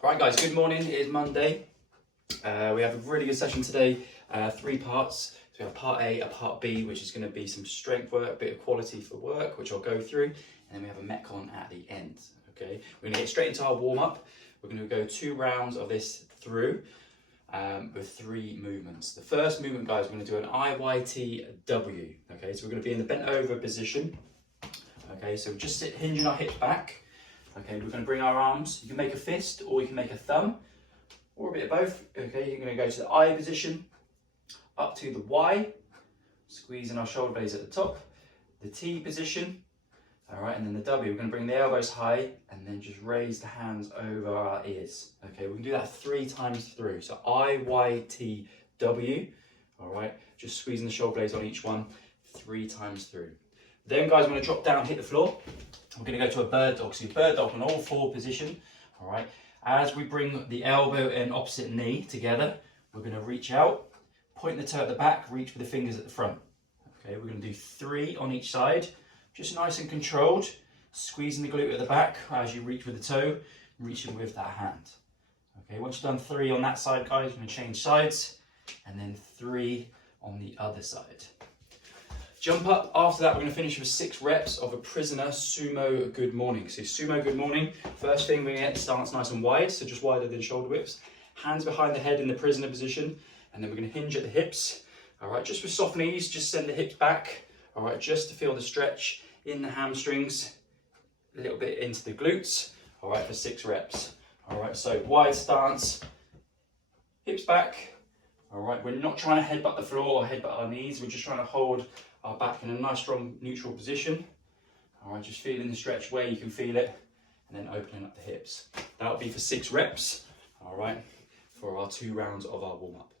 All right, guys, good morning. It is Monday. We have a really good session today, 3 parts. So we have part A, a part B, which is going to be some strength work, a bit of quality for work, which I'll go through. And then we have a Metcon at the end, okay? We're going to get straight into our warm-up. We're going to go 2 rounds of this through with 3 movements. The first movement, guys, we're going to do an IYTW, okay? So we're going to be in the bent over position, okay? So just hinging our hips back. Okay, we're going to bring our arms, you can make a fist or you can make a thumb, or a bit of both. Okay, you're going to go to the I position, up to the Y, squeezing our shoulder blades at the top, the T position, all right, and then the W. We're going to bring the elbows high and then just raise the hands over our ears. Okay, we can do that 3 times through. So I, Y, T, W, all right, just squeezing the shoulder blades on each one 3 times through. Then, guys, I'm going to drop down, hit the floor. We're going to go to a bird dog. So bird dog on all 4 position. All right. As we bring the elbow and opposite knee together, we're going to reach out, point the toe at the back, reach with the fingers at the front. Okay. We're going to do 3 on each side, just nice and controlled, squeezing the glute at the back as you reach with the toe, reaching with that hand. Okay. Once you've done 3 on that side, guys, we're going to change sides, and then 3 on the other side. Jump up. After that, we're going to finish with 6 reps of a prisoner sumo good morning. So sumo good morning. First thing, we're going to get the stance nice and wide, so just wider than shoulder widths. Hands behind the head in the prisoner position, and then we're going to hinge at the hips. All right, just with soft knees, just send the hips back. All right, just to feel the stretch in the hamstrings, a little bit into the glutes. All right, for 6 reps. All right, so wide stance, hips back. All right, we're not trying to headbutt the floor or headbutt our knees. We're just trying to hold our back in a nice strong neutral position. All right, just feeling the stretch where you can feel it, and then opening up the hips. That'll be for 6 reps, all right, for our 2 rounds of our warm-up.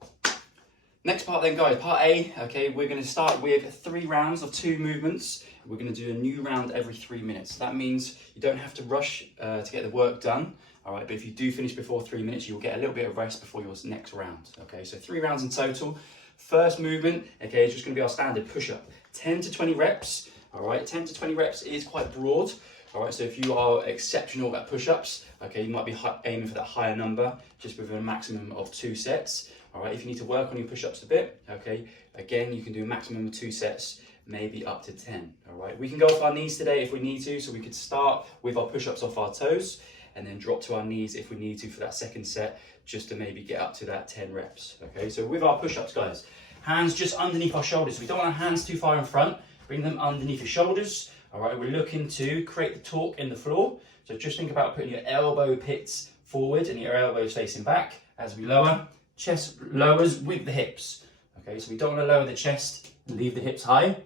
Next part then, guys, part A, okay, we're going to start with 3 rounds of 2 movements. We're going to do a new round every 3 minutes. That means you don't have to rush to get the work done, all right, but if you do finish before 3 minutes, you'll get a little bit of rest before your next round, okay? So 3 rounds in total. First movement, okay, is just going to be our standard push-up. 10 to 20 reps, all right? 10 to 20 reps is quite broad, all right? So if you are exceptional at push-ups, okay, you might be aiming for that higher number, just with a maximum of 2 sets, all right? If you need to work on your push-ups a bit, okay, again, you can do a maximum of 2 sets, maybe up to 10, all right? We can go off our knees today if we need to, so we could start with our push-ups off our toes, and then drop to our knees if we need to for that second set, just to maybe get up to that 10 reps, okay? So with our push-ups, guys, hands just underneath our shoulders. We don't want our hands too far in front. Bring them underneath your shoulders, all right? We're looking to create the torque in the floor. So just think about putting your elbow pits forward and your elbows facing back as we lower. Chest lowers with the hips, okay? So we don't want to lower the chest and leave the hips high,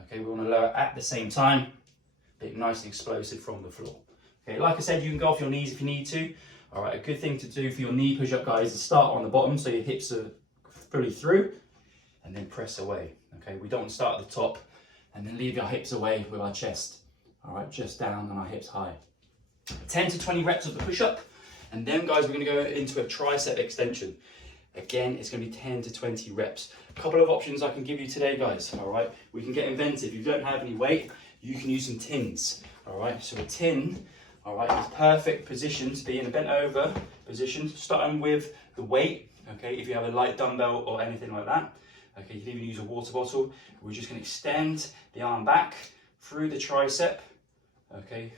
okay? We want to lower at the same time, being nice and explosive from the floor. Okay, like I said, you can go off your knees if you need to. All right, a good thing to do for your knee push-up, guys, is start on the bottom so your hips are fully through, and then press away. Okay, we don't start at the top and then leave our hips away with our chest. All right, just down and our hips high. 10 to 20 reps of the push-up, and then, guys, we're going to go into a tricep extension. Again, it's going to be 10 to 20 reps. A couple of options I can give you today, guys. All right, we can get inventive. If you don't have any weight, you can use some tins. All right, so a tin, all right, it's perfect position to be in a bent over position, starting with the weight, okay, if you have a light dumbbell or anything like that, okay, you can even use a water bottle. We're just going to extend the arm back through the tricep, okay,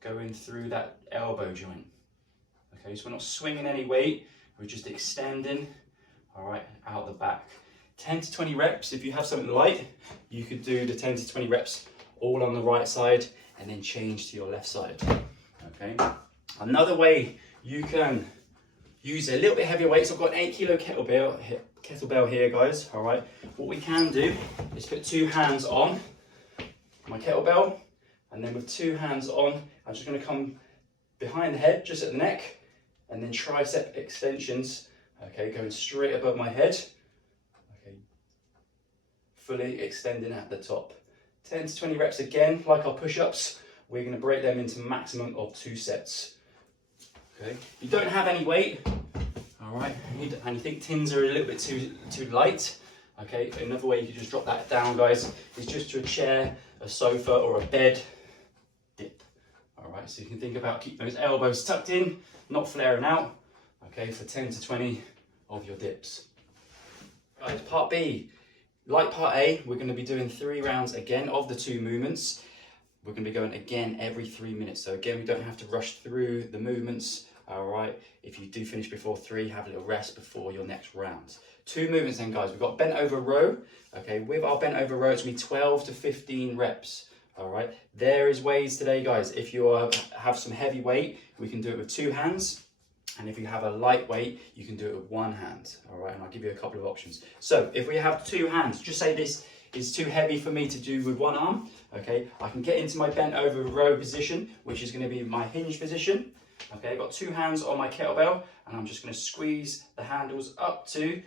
going through that elbow joint, okay, so we're not swinging any weight, we're just extending, all right, out the back. 10 to 20 reps, if you have something light, you could do the 10 to 20 reps all on the right side, and then change to your left side, okay? Another way you can use a little bit heavier weights. I've got an 8 kilo kettlebell here, guys, all right? What we can do is put 2 hands on my kettlebell, and then with 2 hands on, I'm just gonna come behind the head, just at the neck, and then tricep extensions, okay, going straight above my head, okay, fully extending at the top. 10 to 20 reps again, like our push-ups, we're going to break them into maximum of 2 sets. Okay, if you don't have any weight, all right, and you think tins are a little bit too light, okay, another way you can just drop that down, guys, is just to a chair, a sofa, or a bed, dip. All right, so you can think about keeping those elbows tucked in, not flaring out, okay, for 10 to 20 of your dips. Guys, part B, like part A, we're going to be doing 3 rounds again of the 2 movements. We're going to be going again every 3 minutes. So again, we don't have to rush through the movements. All right, if you do finish before 3, have a little rest before your next round. 2 movements then, guys. We've got bent over row. Okay, with our bent over row, it's going to be 12 to 15 reps. All right, there is ways today, guys. If you have some heavy weight, we can do it with 2 hands. And if you have a light weight, you can do it with 1 hand. All right, and I'll give you a couple of options. So if we have 2 hands, just say this is too heavy for me to do with 1 arm. Okay, I can get into my bent over row position, which is going to be my hinge position. Okay, I've got 2 hands on my kettlebell, and I'm just going to squeeze the handles up to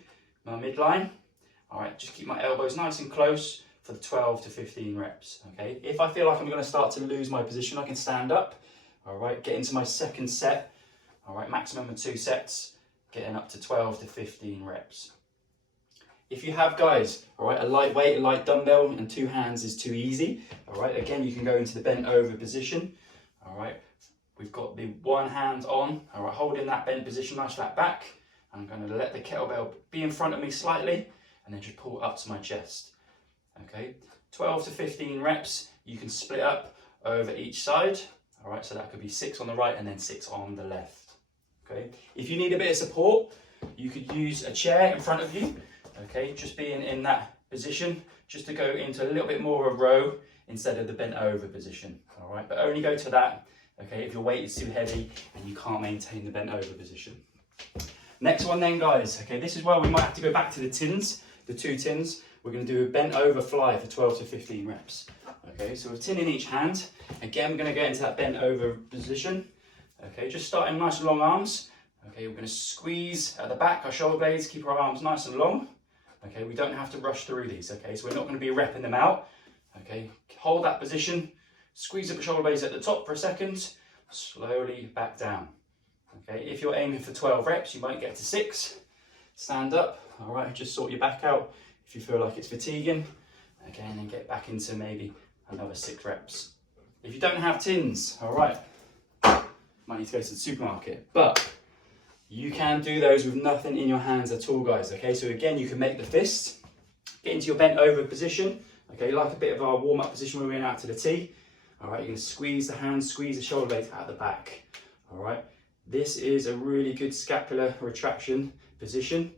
my midline. All right, just keep my elbows nice and close for the 12 to 15 reps. Okay, if I feel like I'm going to start to lose my position, I can stand up. All right, get into my second set. All right, maximum of 2 sets, getting up to 12 to 15 reps. If you have, guys, all right, a light weight, a light dumbbell, and 2 hands is too easy. All right, again, you can go into the bent over position. All right, we've got the 1 hand on. All right, holding that bent position, nice flat back. I'm going to let the kettlebell be in front of me slightly, and then just pull up to my chest. Okay, 12 to 15 reps. You can split up over each side. All right, so that could be 6 on the right and then 6 on the left. Okay, if you need a bit of support, you could use a chair in front of you. Okay, just being in that position, just to go into a little bit more of a row instead of the bent over position. All right, but only go to that, okay, if your weight is too heavy and you can't maintain the bent over position. Next one then, guys, okay, this is where we might have to go back to the tins, the 2 tins. We're going to do a bent over fly for 12 to 15 reps. Okay, so a tin in each hand. Again, we're going to get into that bent over position. Okay, just starting nice long arms. Okay, we're going to squeeze at the back, our shoulder blades, keep our arms nice and long. Okay, we don't have to rush through these. Okay, so we're not going to be repping them out. Okay, hold that position, squeeze up the shoulder blades at the top for a second, slowly back down. Okay, if you're aiming for 12 reps, you might get to 6. Stand up. All right, just sort your back out if you feel like it's fatiguing. Okay, and then get back into maybe another 6 reps. If you don't have tins, all right, might need to go to the supermarket, but you can do those with nothing in your hands at all, guys. Okay, so again, you can make the fist, get into your bent over position. Okay, like a bit of our warm-up position when we're out to the T. All right, you're going to squeeze the hands, squeeze the shoulder blades out the back. All right, this is a really good scapular retraction position.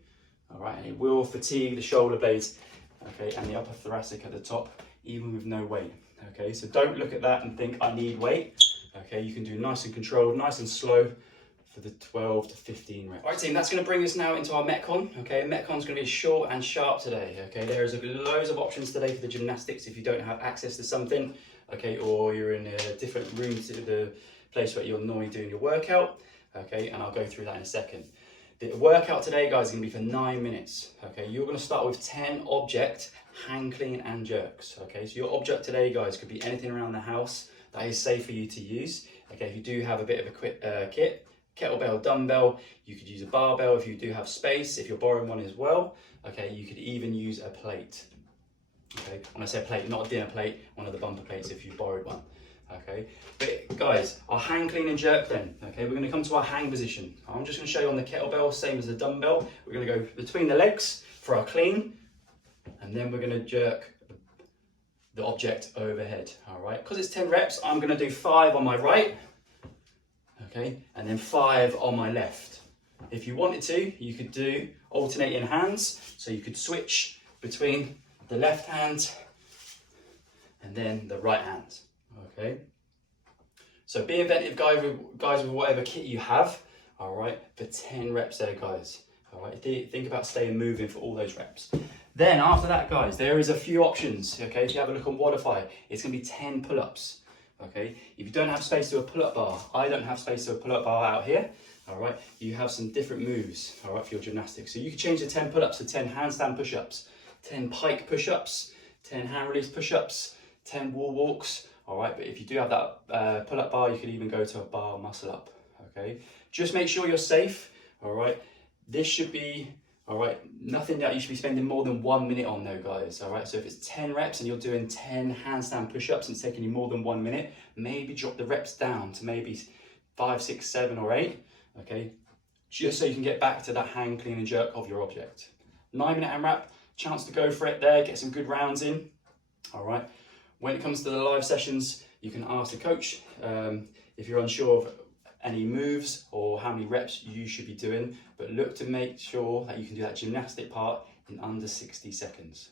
All right, and it will fatigue the shoulder blades, okay, and the upper thoracic at the top, even with no weight. Okay, so don't look at that and think I need weight. Okay, you can do nice and controlled, nice and slow for the 12 to 15 reps. All right, team, that's going to bring us now into our Metcon. Okay, Metcon's going to be short and sharp today. Okay, there is loads of options today for the gymnastics if you don't have access to something, okay, or you're in a different room to the place where you're normally doing your workout. Okay, and I'll go through that in a second. The workout today, guys, is going to be for 9 minutes. Okay, you're going to start with 10 object hang clean and jerks. Okay, so your object today, guys, could be anything around the house that is safe for you to use. Okay, if you do have a bit of a kit, kettlebell, dumbbell, you could use a barbell if you do have space, if you're borrowing one as well. Okay, you could even use a plate. Okay, when I say plate, not a dinner plate, one of the bumper plates if you borrowed one. Okay, but guys, our hang clean and jerk then. Okay, we're going to come to our hang position. I'm just going to show you on the kettlebell, same as the dumbbell. We're going to go between the legs for our clean, and then we're going to jerk the object overhead. All right, because it's 10 reps, I'm going to do 5 on my right, okay, and then 5 on my left. If you wanted to, you could do alternating hands, so you could switch between the left hand and then the right hand. Okay, so be inventive, guys, with whatever kit you have. All right, for 10 reps there, guys. All right, think about staying moving for all those reps. Then after that, guys, there is a few options. Okay, if you have a look on Wodify, it's going to be 10 pull-ups. Okay, if you don't have space to do a pull-up bar, I don't have space to do a pull-up bar out here. All right, you have some different moves. All right, for your gymnastics. So you can change the 10 pull-ups to 10 handstand push-ups, 10 pike push-ups, 10 hand release push-ups, 10 wall walks. All right, but if you do have that pull-up bar, you could even go to a bar muscle up. Okay, just make sure you're safe. All right, this should be, all right, nothing that you should be spending more than 1 minute on though, guys. All right, so if it's 10 reps and you're doing 10 handstand push-ups and it's taking you more than 1 minute, maybe drop the reps down to maybe 5, 6, 7 or 8. okay? Just so you can get back to that hang, clean and jerk of your object. 9-minute AMRAP, chance to go for it there, get some good rounds in, all right? When it comes to the live sessions, you can ask the coach if you're unsure of any moves or how many reps you should be doing, but look to make sure that you can do that gymnastic part in under 60 seconds.